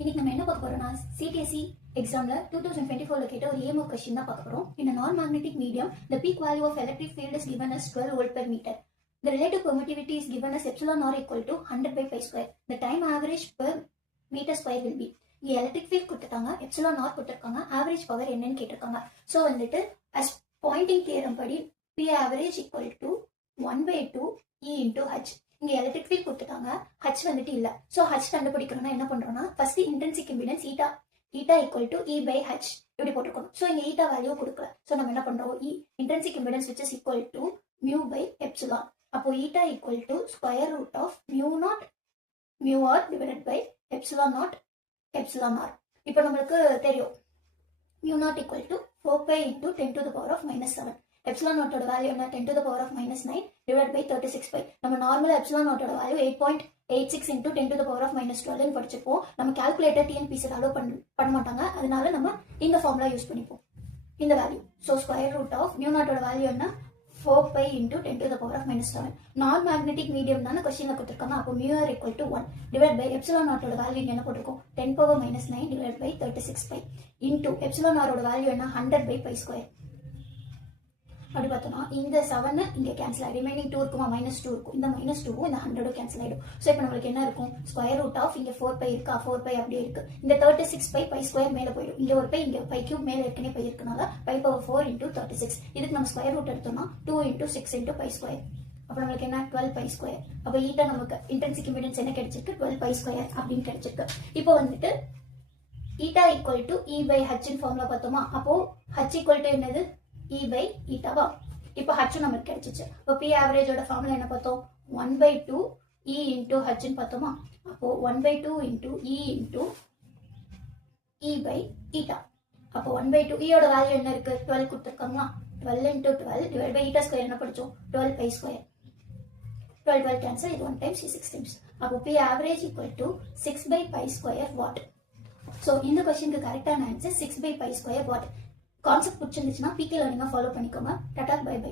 இன்னைக்கு நம்ம என்ன பார்க்க போறோம்னா சிடிஎஸ்சி எக்ஸாம்ல 2024 கேட்ட ஒரு ஏஎம்ஓ கொஸ்டின் தான் பார்க்க போறோம். In a non-magnetic medium, the peak value of electric field is given as 12 volt per meter. The relative permittivity is given as epsilon r equal to 100 by pi square. The time average per meter square will be. இங்க electric field கொடுத்துட்டாங்க, epsilon R கொடுத்துருக்காங்க, average power என்னன்னு கேட்டிருக்காங்க. So வந்துட்டு as pointing theorem படி P average equal to 1 by 2 E into H. இங்க electric field கொடுத்துட்டாங்க, H வந்துட்டு இல்ல. ஸோ H கண்டுபிடிக்கணும்னா என்ன பண்றோம்னா first intrinsic impedance eta equal to E by H இப்படி போட்டுக்கணும். ஸோ இங்க ஈட்டா வேல்யூ கொடுக்கல. ஸோ நம்ம என்ன பண்றோம், intrinsic impedance which is equal to mu by epsilon. அப்போ eta equal to square root of mu naught mu r divided by epsilon naught epsilon r. இப்போ நம்மளுக்கு தெரியும் mu naught equal to 4 pi into 10 to the power of minus 7. epsilon naught ஓட value என்ன 10 to the power of minus 9 divided by 36 pi. நம்ம நார்மலா epsilon naught ஓட value 8.86 into 10 to the power of minus 12 ன்னு படிச்சிருப்போம். நம்ம calculator TNPSC allow பண்ண மாட்டாங்க, அதனால நம்ம இந்த ஃபார்முலா யூஸ் பண்ணிப்போம் இந்த value. So square root of mu naught ஓட வேல்யூ என்ன 4 pi into 10 to the power of minus 7. Non-magnetic medium தான क्वेश्चनல கொடுத்திருக்காங்க. அப்போ mu r equal to 1 divided by epsilon naught ஓட வேல்யூ என்ன போட்டுருக்கோம் 10 power minus 9 divided by 36 pi into epsilon r ஓட value என்ன 100 by pi square. அப்படி பார்த்தோம்னா இந்த 7 இங்க கேன்சல் ஆயிடும், ரிமைனிங் 2 இருக்குமா -2 இருக்கும், இந்த -2 இந்த 100 கேன்சல் ஆயிடும். ஸோ இப்போ நம்மளுக்கு என்ன இருக்கும் ஸ்கொயர் ரூட் ஆஃப் இங்க 4 பை இருக்கா, 4 பை அப்படியே இருக்கு, இந்த 36 பை பை ஸ்கொயர் மேல போயிடும், இங்க ஒரு பை இங்க பை கியூப் மேல ஏற்கனவே பை இருக்கனால பை பவர் 4 into 36. இதுக்கு நம்ம ஸ்கொயர் ரூட் எடுத்தோம்னா 2 into 6 into பை ஸ்கொயர். அப்போ நம்மளுக்கு என்ன 12 பை ஸ்கொயர். அப்போ ஈட்டா நமக்கு இன்ட்ரின்சிக் இம்பிடன்ஸ் என்ன கிடைச்சிருக்கு 12 பை ஸ்கொயர் அப்படின்னு கிடைச்சிருக்கு. இப்போ வந்துட்டு eta equal to E by ஹச்னு ஃபார்முலா பார்த்தோமா. அப்போ ஹச் ஈக்குவல் டு என்னது இ பை ஈட்டாவா. இப்போ ஹச் நமக்கு கிடைச்சிச்சு. இப்போ பி ஆவரேஜோட ஃபார்முலா என்ன பார்த்தோம் 1 by 2 E into Hன்னு பார்த்தோமா. அப்போ 1 by 2 into E into E by eta. அப்போ 1 by 2 E ஓட வேல்யூ என்ன இருக்கு 12 கொடுத்துருக்காங்களா. 12 into 12 divided by eta square என்ன படிச்சோம் 12 pi square. 12 cancel, இது 1 times 6 times. அப்போ P average equal to 6 by pi square watt. So இந்த கொஸ்டினுக்கு கரெக்டான answer 6 by pi square watt. Concept பிடிச்சிருந்துச்சுன்னா பிகே லேர்னிங்கை ஃபாலோ பண்ணிக்கோங்க. Tata bye by.